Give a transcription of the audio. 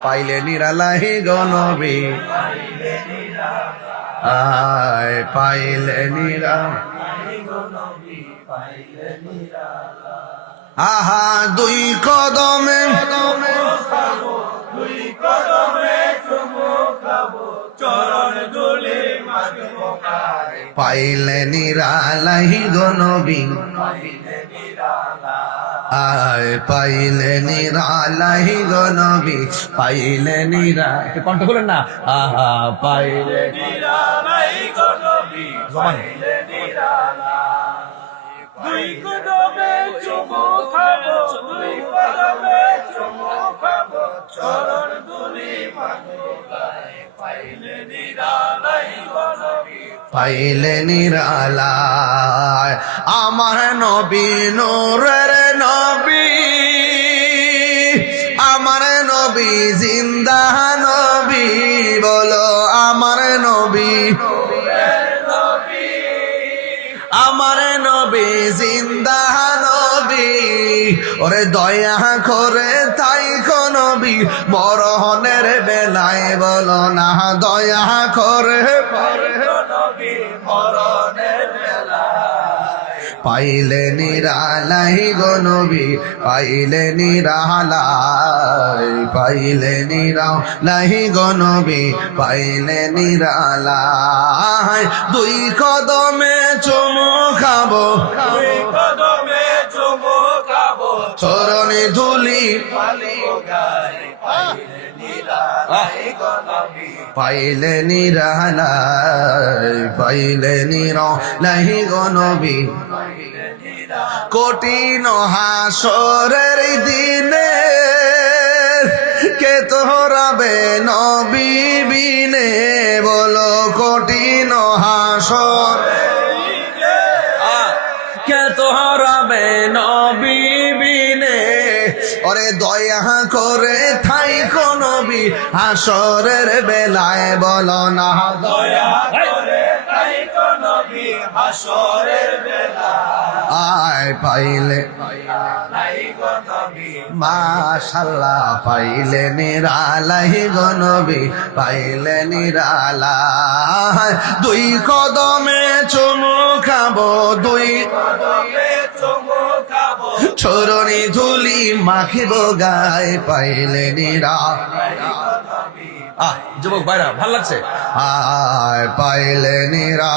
পাইলে নিরালাহি গনবী আয় পাইলে নিরা আহা দুই কদমে চরণ দুলি মাগবো পাইলে নিরালাহি গনবী আয় পাইলে নিরালাহি গনবী পাইলে নিরা একটু কণ্ঠ করেন না আহা পাইলে নিরালাই গনবী পাইলে নিরালা দুই কদমে চুমু খাবো দুই কদমে চুমু খাবো চরণ দুলি মাগবো পাইলে নিরালাই গনবী পাইলে নিরালায় আমার নবী নূরের নবী আমার নবী জিন্দা নবী বলো আমার নবী আমার নবী জিন্দা নবী ওরে দয়া করে তাই নবী মরহনের বেলায় বলো না দয়া করে পাইলে নিরালাই গনবী পাইলে নিরালাই পাইলে নিরালাই গনবী পাইলে নিরালাই দুই কদমে চুমু খাবো দুই কদমে চুমু খাবো চরণে ধুলি পাইলে নিরালাই গনবী পাইলে নিরালাই পাইলে নিরালাই গনবী কঠিন হাসরের দিনে কে তোরাবে নবী বিনে বলো কঠিন হাসর কে তোরাবে নবী বিনে ওরে দয়া করে থাই নবী হাসরের বেলায় বলো না দয়া করে তাই নবী হাসরের বেলা আয় পাইলে লাই গনবী মাশাল্লাহ পাইলে নিরালাই গনবী পাইলে নিরালাই দুই কদমে চুমু খাবো দুই কদমে চুমু খাবো চরণে ধুলি মাখিব গায়ে পাইলে নিরা যুবক ভাইরা ভাল লাগছে আয় পাইলে নিরা